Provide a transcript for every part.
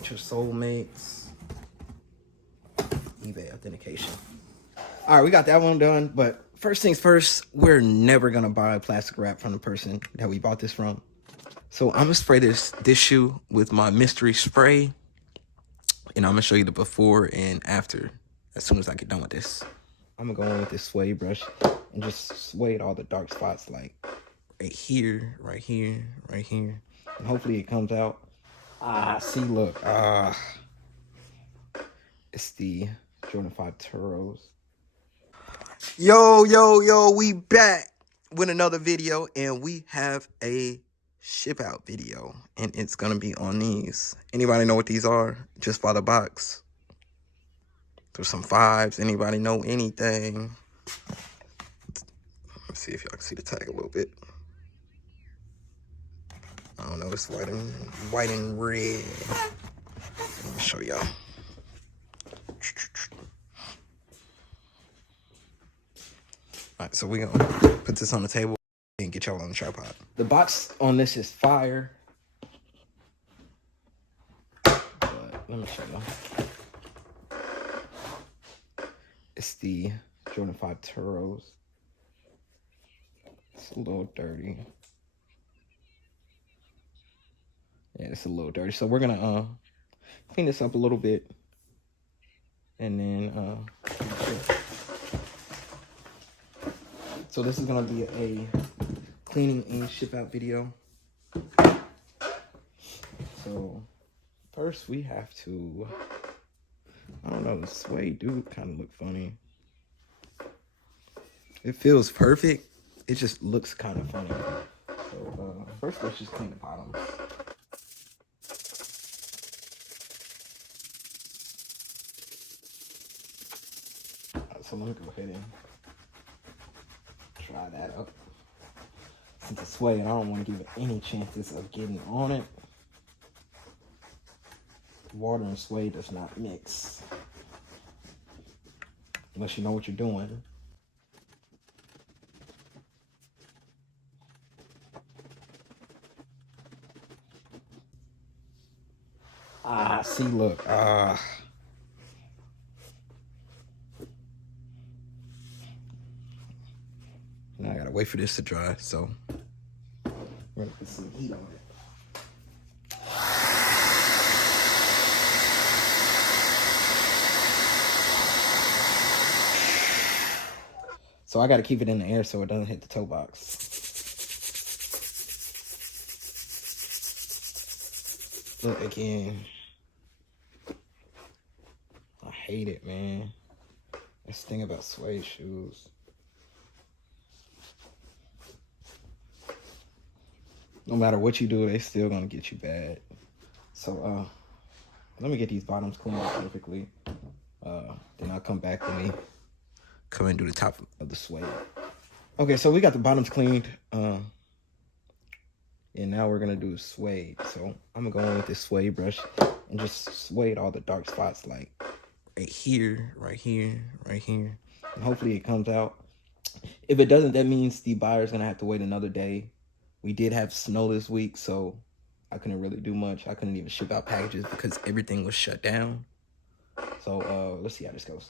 Find your soulmates. eBay authentication. All right, we got that one done. But first things first, we're never gonna buy plastic wrap from the person that we bought this from. So I'm gonna spray this shoe with my mystery spray, and I'm gonna show you the before and after as soon as I get done with this. I'm gonna go in with this suede brush and just suede all the dark spots, like right here, right here, right here, and hopefully it comes out. See, look, it's the Jordan 5 Turos. Yo, we back with another video, and we have a ship out video, and it's gonna be on these. Anybody know what these are? Just by the box. There's some 5's. Anybody know anything? Let's see if y'all can see the tag a little bit. I don't know, it's white and red. Let me show y'all. Alright, so we're gonna put this on the table and get y'all on the tripod. The box on this is fire. But let me show y'all. It's the Jordan 5 Turos. It's a little dirty. Yeah, it's a little dirty. So we're gonna clean this up a little bit. And then so this is gonna be a cleaning and ship out video. So first we have to, I don't know, the suede do kind of look funny. It feels perfect. It just looks kind of funny. So first let's just clean the bottoms. So let me go ahead and try that up. Since it's suede, I don't want to give it any chances of getting on it. Water and suede does not mix. Unless you know what you're doing. See, look. Now I gotta wait for this to dry, so we're gonna put some heat on it. So I gotta keep it in the air so it doesn't hit the toe box. Look again. I hate it, man. That's the thing about suede shoes. No matter what you do, they still gonna get you bad. So let me get these bottoms cleaned up perfectly. Then I'll come back when we come and do the top of the suede. Okay, so we got the bottoms cleaned. And now we're gonna do suede. So I'm gonna go in with this suede brush and just suede all the dark spots, like right here, right here, right here. And hopefully it comes out. If it doesn't, that means the buyer's gonna have to wait another day. We did have snow this week, so I couldn't really do much. I couldn't even ship out packages because everything was shut down. So let's see how this goes.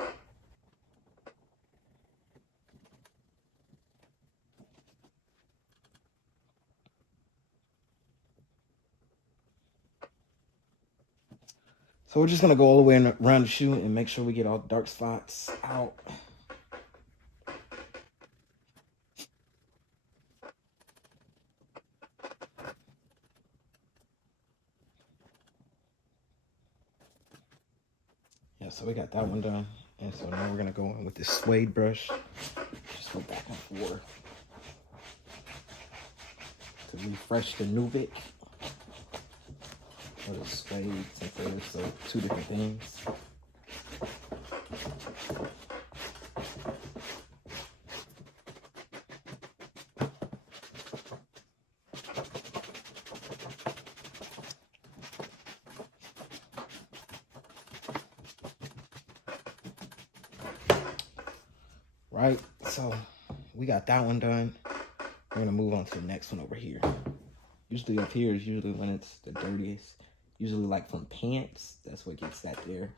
So we're just gonna go all the way around the shoe and make sure we get all the dark spots out. Yeah, so we got that one done. And so now we're gonna go in with this suede brush. Just go back and forth to refresh the Nubic. Or the suede, since they're so two different things. Right, so we got that one done. We're gonna move on to the next one over here. Usually up here is usually when it's the dirtiest. usually like from pants. That's what gets that there.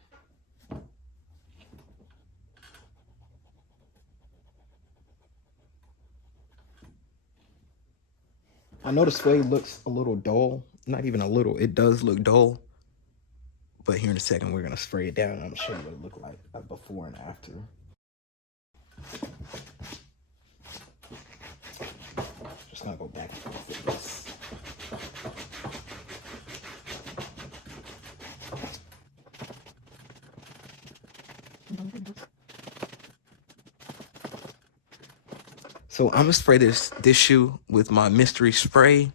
I know the suede looks a little dull. Not even a little. It does look dull. But here in a second, we're going to spray it down. And I'm going to show you what it looked like before and after. Just going to go back and forth with this. So I'm gonna spray this shoe with my mystery spray,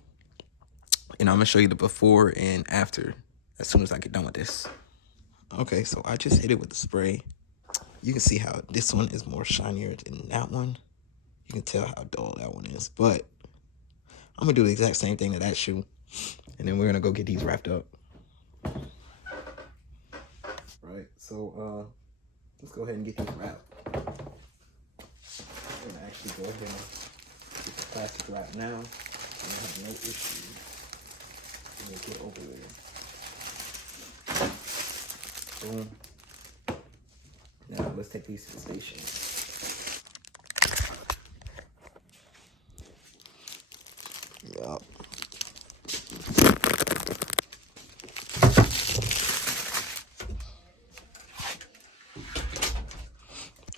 and I'm gonna show you the before and after as soon as I get done with this. Okay, so I just hit it with the spray. You can see how this one is more shinier than that one. You can tell how dull that one is, but I'm gonna do the exact same thing to that shoe, and then we're gonna go get these wrapped up. Right, so let's go ahead and get these wrapped. I'm gonna actually go ahead and get the plastic wrap now. I have no issue. I'm gonna get over there. Boom. Now let's take these to the station. Yup.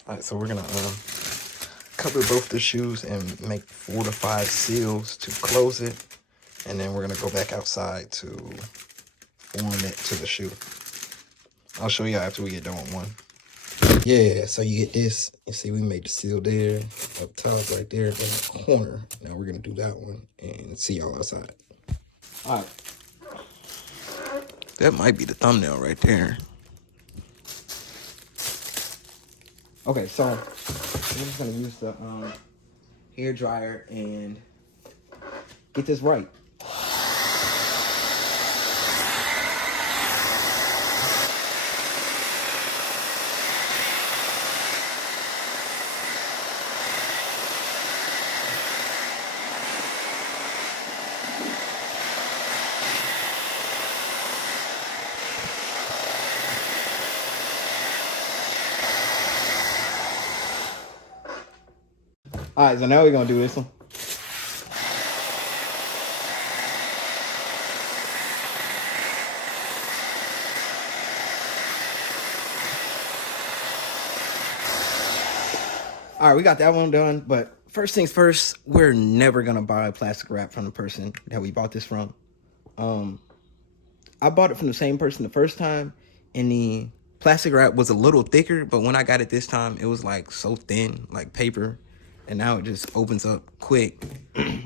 All right, so we're gonna cover both the shoes and make 4 to 5 seals to close it, and then we're gonna go back outside to form it to the shoe. I'll show you after we get done with one. Yeah, so you get this. You see, we made the seal there, up top right there in the corner. Now we're gonna do that one and see y'all outside. All right. That might be the thumbnail right there. Okay, so I'm just gonna use the hair dryer and get this right. All right, so now we're gonna do this one. All right, we got that one done, but first things first, we're never gonna buy plastic wrap from the person that we bought this from. I bought it from the same person the first time, and the plastic wrap was a little thicker, but when I got it this time, it was like so thin, like paper, and now it just opens up quick.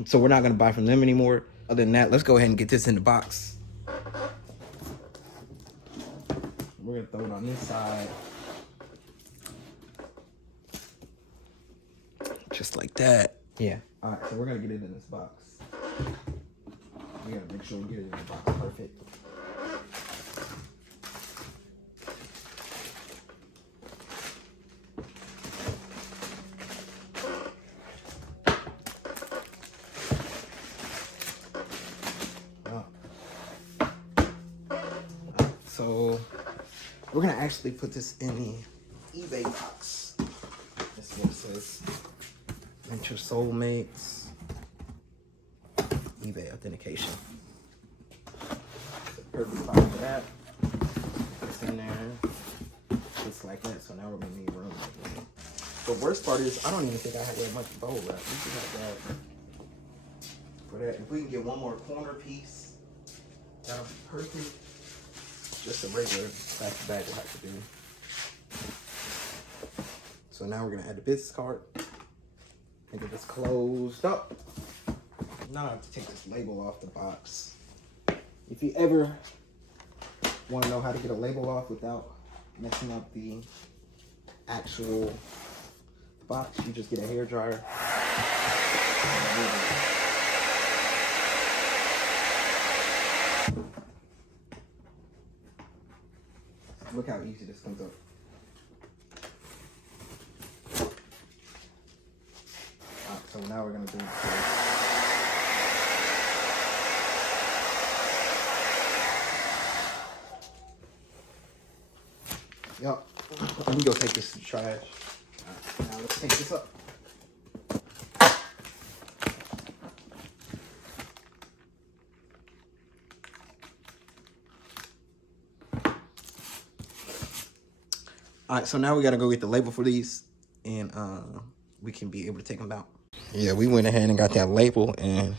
So we're not gonna buy from them anymore. Other than that, let's go ahead and get this in the box. We're gonna throw it on this side. Just like that. Yeah. All right, so we're gonna get it in this box. We gotta make sure we get it in the box perfect. So we're gonna actually put this in the eBay box. That's what it says. Enter soulmates. eBay authentication. It's a perfect spot for that. It's in there. Just like that. So now we're gonna need room. The worst part is I don't even think I have that much bowl wrap. We should have that for that. If we can get one more corner piece, that'll be perfect. Just a regular back to back we'll have to do. So now we're gonna add the business card and get this closed up. Now I have to take this label off the box. If you ever want to know how to get a label off without messing up the actual box, you just get a hair dryer. Look how easy this comes up. Alright, so now we're gonna do it. Yup. Let me go take this to the trash. Alright, now let's take this up. Alright, so now we gotta go get the label for these, and we can be able to take them out. Yeah, we went ahead and got that label, and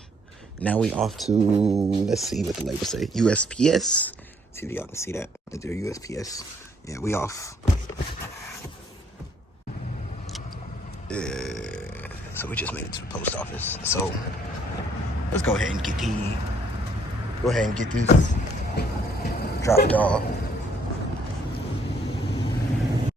now we off to, let's see what the label say, USPS. See if y'all can see that. Right there, USPS. Yeah, we off. So we just made it to the post office. So let's go ahead and get these dropped off.